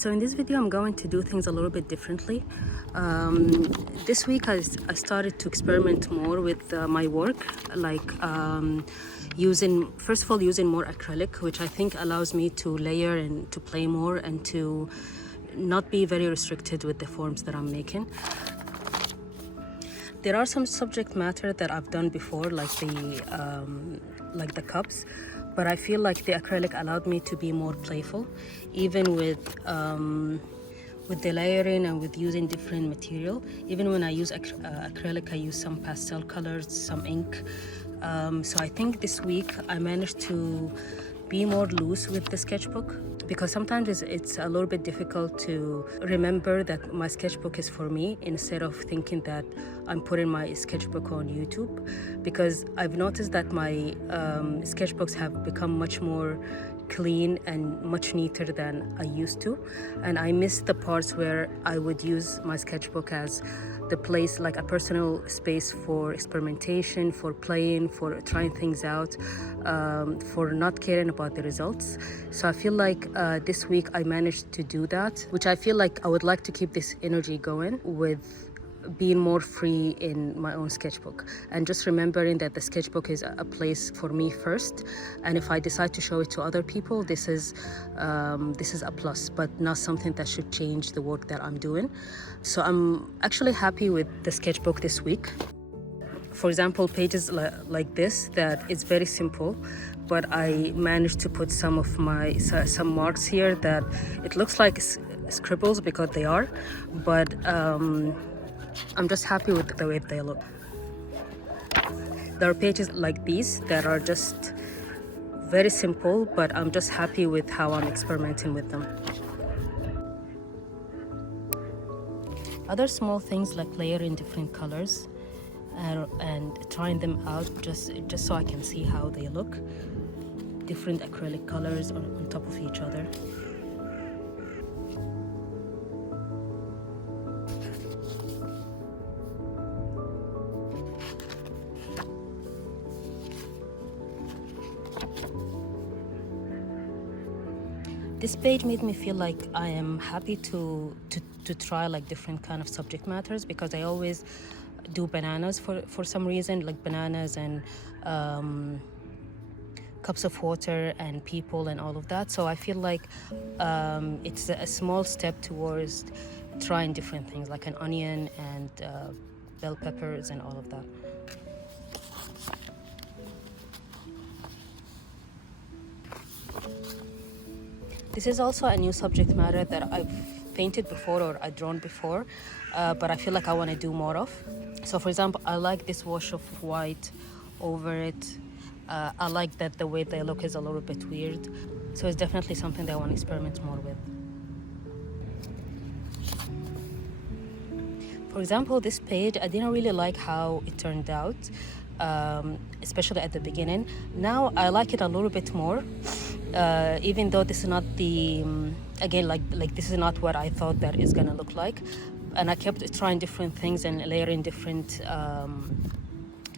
So in this video I'm going to do things a little bit differently. This week I started to experiment more with my work, like first of all using more acrylic, which I think allows me to layer and to play more and to not be very restricted with the forms that I'm making. There are some subject matter that I've done before, like the cups, but I feel like the acrylic allowed me to be more playful, even with the layering and with using different material. Even when I use acrylic, I use some pastel colors, some ink. So I think this week I managed to be more loose with the sketchbook, because sometimes it's a little bit difficult to remember that my sketchbook is for me, instead of thinking that I'm putting my sketchbook on YouTube, because I've noticed that my sketchbooks have become much more clean and much neater than I used to, and I miss the parts where I would use my sketchbook as the place, like a personal space for experimentation, for playing, for trying things out, for not caring about the results. So I feel like this week I managed to do that, which I feel like I would like to keep this energy going with being more free in my own sketchbook, and just remembering that the sketchbook is a place for me first, and if I decide to show it to other people, this is a plus, but not something that should change the work that I'm doing. So I'm actually happy with the sketchbook this week. For example, pages like this, that is very simple, but I managed to put some marks here that it looks like scribbles, because they are, but I'm just happy with the way they look. There are pages like these that are just very simple, but I'm just happy with how I'm experimenting with them. Other small things like layering different colors and trying them out just so I can see how they look. Different acrylic colors on top of each other. This page made me feel like I am happy to try like different kind of subject matters, because I always do bananas for some reason, like bananas and cups of water and people and all of that. So I feel like it's a small step towards trying different things, like an onion and bell peppers and all of that. This is also a new subject matter that I've painted before or I've drawn before, but I feel like I want to do more of. So for example, I like this wash of white over it. I like that the way they look is a little bit weird. So it's definitely something that I want to experiment more with. For example, this page, I didn't really like how it turned out, especially at the beginning. Now I like it a little bit more. Even though this is not the again, like this is not what I thought that is gonna look like, and I kept trying different things and layering different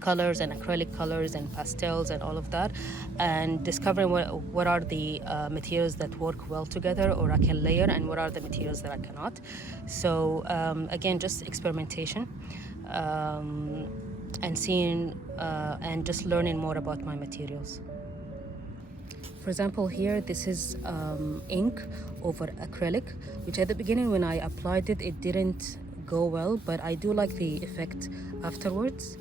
colors and acrylic colors and pastels and all of that, and discovering what are the materials that work well together or I can layer, and what are the materials that I cannot. So again, just experimentation and seeing and just learning more about my materials. For example, here this is ink over acrylic, which at the beginning when I applied it, it didn't go well, but I do like the effect afterwards.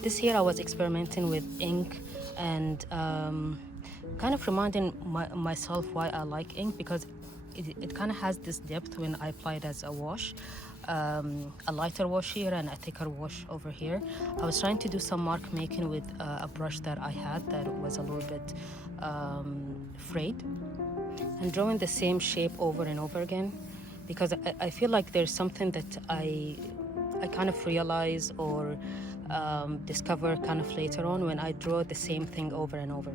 This year I was experimenting with ink and kind of reminding myself why I like ink, because it kind of has this depth when I apply it as a wash. A lighter wash here and a thicker wash over here. I was trying to do some mark making with a brush that I had that was a little bit frayed, and drawing the same shape over and over again, because I feel like there's something that I kind of realize or discover kind of later on when I draw the same thing over and over.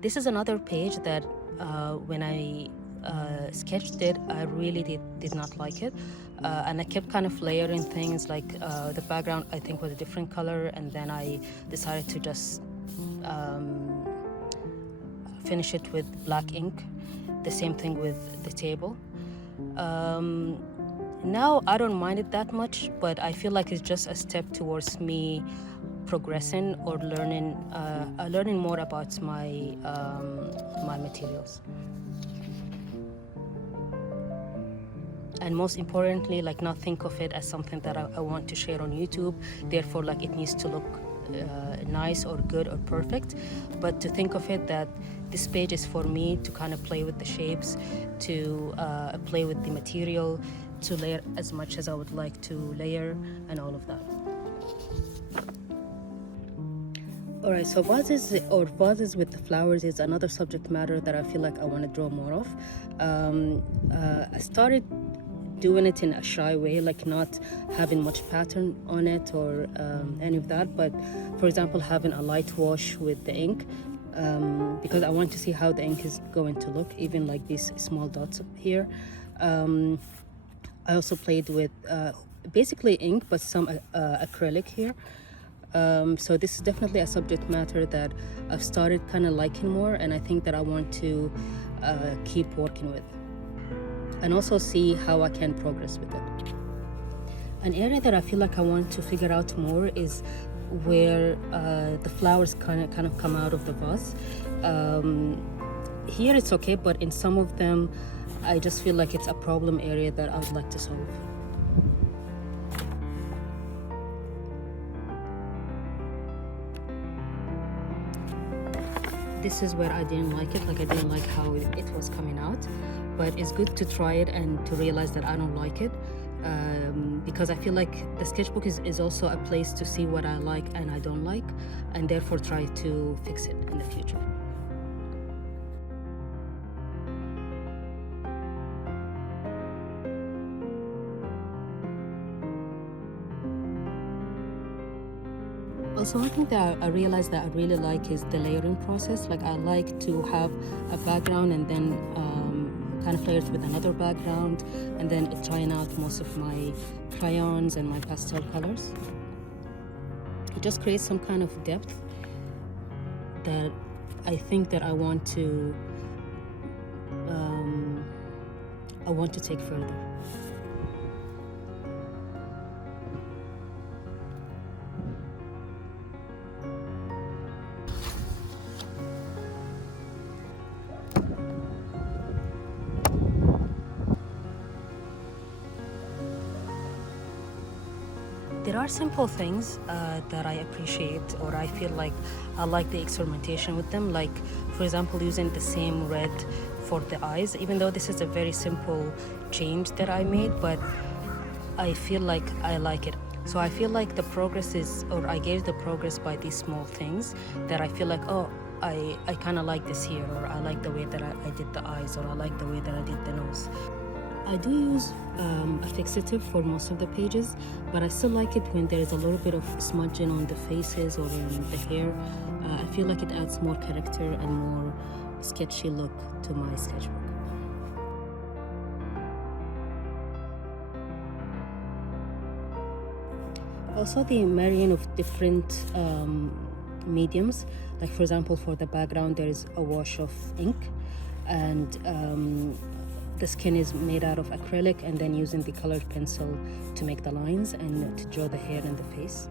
This is another page that when I sketched it, I really did not like it. And I kept kind of layering things, like the background I think was a different color, and then I decided to just finish it with black ink. The same thing with the table. Now I don't mind it that much, but I feel like it's just a step towards me progressing or learning more about my materials. And most importantly, like, not think of it as something that I want to share on YouTube, therefore like it needs to look nice or good or perfect, but to think of it that this page is for me to kind of play with the shapes, to play with the material, to layer as much as I would like to layer, and all of that. Alright, so vases with the flowers is another subject matter that I feel like I want to draw more of. I started doing it in a shy way, like not having much pattern on it or any of that, but for example having a light wash with the ink, because I want to see how the ink is going to look, even like these small dots here. I also played with basically ink, but some acrylic here. So this is definitely a subject matter that I've started kind of liking more, and I think that I want to keep working with, and also see how I can progress with it. An area that I feel like I want to figure out more is where the flowers kind of come out of the vase. Here it's okay, but in some of them I just feel like it's a problem area that I would like to solve. This is where I didn't like it, like I didn't like how it was coming out, but it's good to try it and to realize that I don't like it, because I feel like the sketchbook is also a place to see what I like and I don't like, and therefore try to fix it in the future. Also, one thing that I realized that I really like is the layering process. Like, I like to have a background and then kind of layer it with another background, and then trying out most of my crayons and my pastel colors. It just creates some kind of depth that I think that I want to take further. There are simple things that I appreciate, or I feel like I like the experimentation with them. Like, for example, using the same red for the eyes, even though this is a very simple change that I made, but I feel like I like it. So I feel like the progress is, or I gauge the progress by these small things that I feel like, oh, I kind of like this here, or I like the way that I did the eyes, or I like the way that I did the nose. I do use a fixative for most of the pages, but I still like it when there's a little bit of smudging on the faces or in the hair. I feel like it adds more character and more sketchy look to my sketchbook. Also, the marrying of different mediums, like for example for the background there is a wash of ink, and the skin is made out of acrylic, and then using the colored pencil to make the lines and to draw the hair and the face.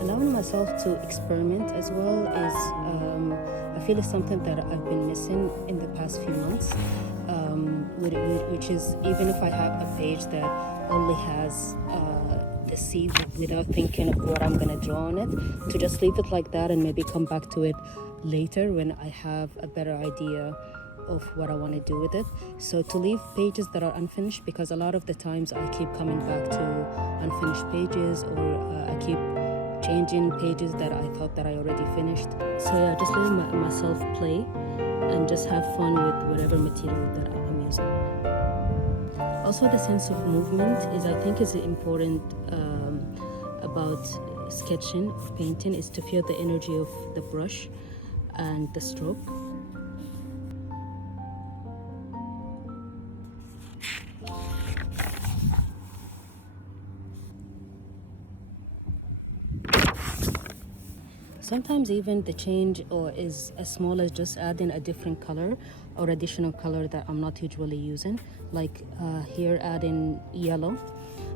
allowing myself to experiment as well is I feel it's something that I've been missing in the past few months, which is even if I have a page that only has the seed without thinking of what I'm going to draw on it, to just leave it like that and maybe come back to it later when I have a better idea of what I want to do with it. So to leave pages that are unfinished, because a lot of the times I keep coming back to unfinished pages, or I keep changing pages that I thought that I already finished. So yeah, just letting myself play and just have fun with whatever material that I'm using. Also, the sense of movement I think is important about sketching, painting, is to feel the energy of the brush and the stroke. Sometimes even the change is as small as just adding a different color or additional color that I'm not usually using. Like here, adding yellow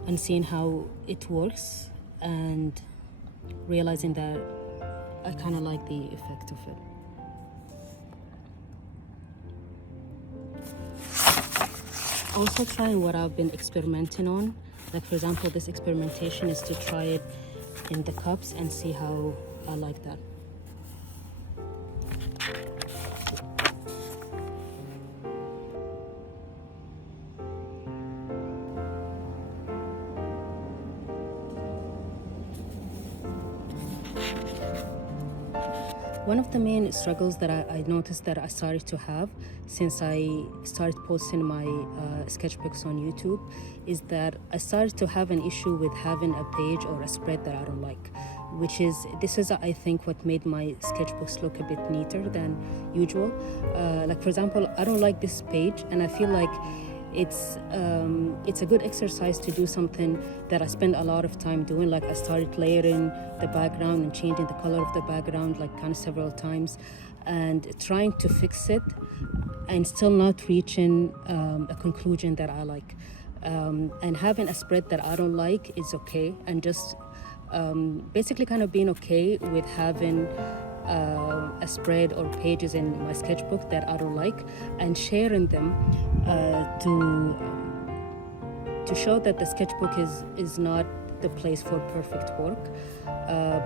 and seeing how it works and realizing that I kind of like the effect of it. Also trying what I've been experimenting on. Like for example, this experimentation is to try it in the cups and see how I like that. One of the main struggles that I noticed that I started to have since I started posting my sketchbooks on YouTube is that I started to have an issue with having a page or a spread that I don't like, this is I think what made my sketchbooks look a bit neater than usual. Like for example, I don't like this page, and I feel like it's a good exercise to do something that I spend a lot of time doing. Like I started layering the background and changing the color of the background like kind of several times, and trying to fix it and still not reaching a conclusion that I like. And having a spread that I don't like is okay, and just basically kind of being okay with having a spread or pages in my sketchbook that I don't like, and sharing them to show that the sketchbook is not the place for perfect work,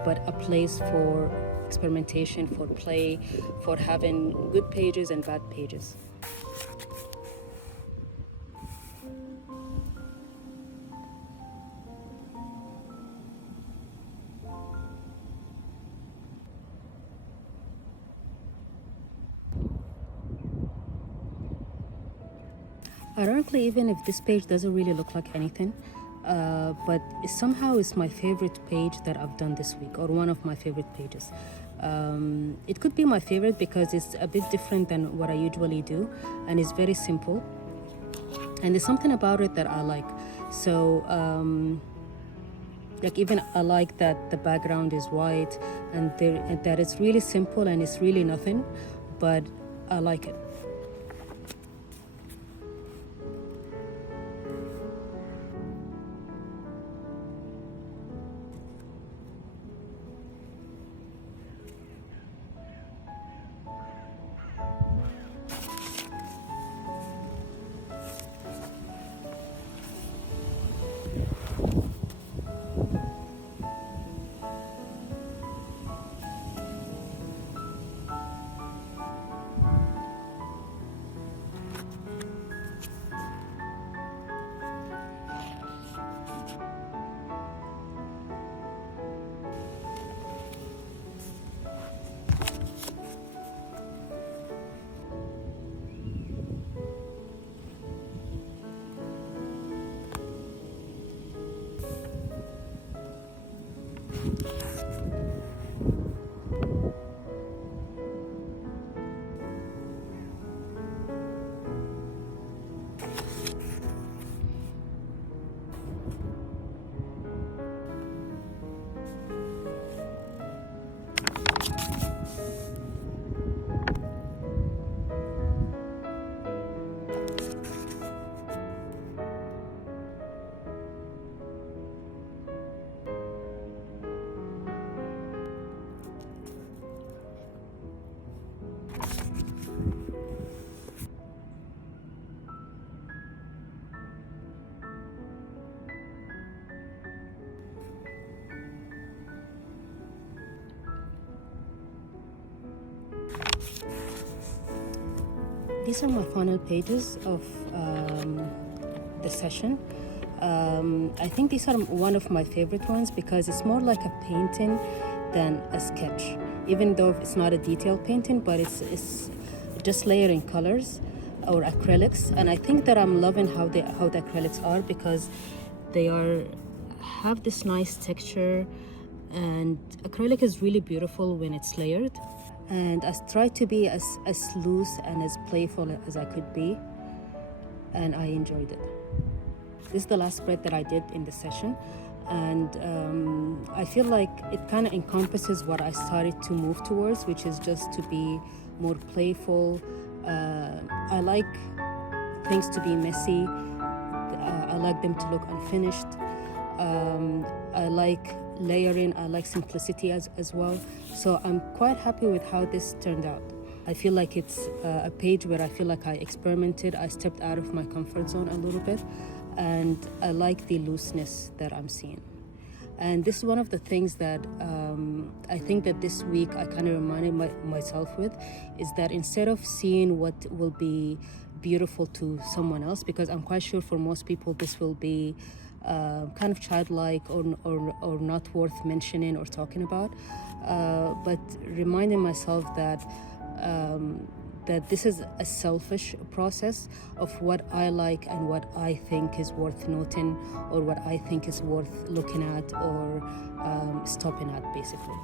but a place for experimentation, for play, for having good pages and bad pages. Ironically, even if this page doesn't really look like anything, but somehow it's my favorite page that I've done this week, or one of my favorite pages. It could be my favorite because it's a bit different than what I usually do, and it's very simple, and there's something about it that I like. So like even I like that the background is white, and that it's really simple and it's really nothing, but I like it. These are my final pages of the session. I think these are one of my favorite ones because it's more like a painting than a sketch, even though it's not a detailed painting, but it's just layering colors or acrylics. And I think that I'm loving how the acrylics are, because they have this nice texture, and acrylic is really beautiful when it's layered. And I tried to be as loose and as playful as I could be, and I enjoyed it. This is the last spread that I did in the session, and I feel like it kind of encompasses what I started to move towards, which is just to be more playful. I like things to be messy. I like them to look unfinished. I like layering. I like simplicity as well. So I'm quite happy with how this turned out. I feel like it's a page where I feel like I experimented. I stepped out of my comfort zone a little bit, and I like the looseness that I'm seeing. And this is one of the things that I think that this week I kind of reminded myself with, is that instead of seeing what will be beautiful to someone else, because I'm quite sure for most people this will be kind of childlike or not worth mentioning or talking about, but reminding myself that this is a selfish process of what I like and what I think is worth noting, or what I think is worth looking at or stopping at, basically.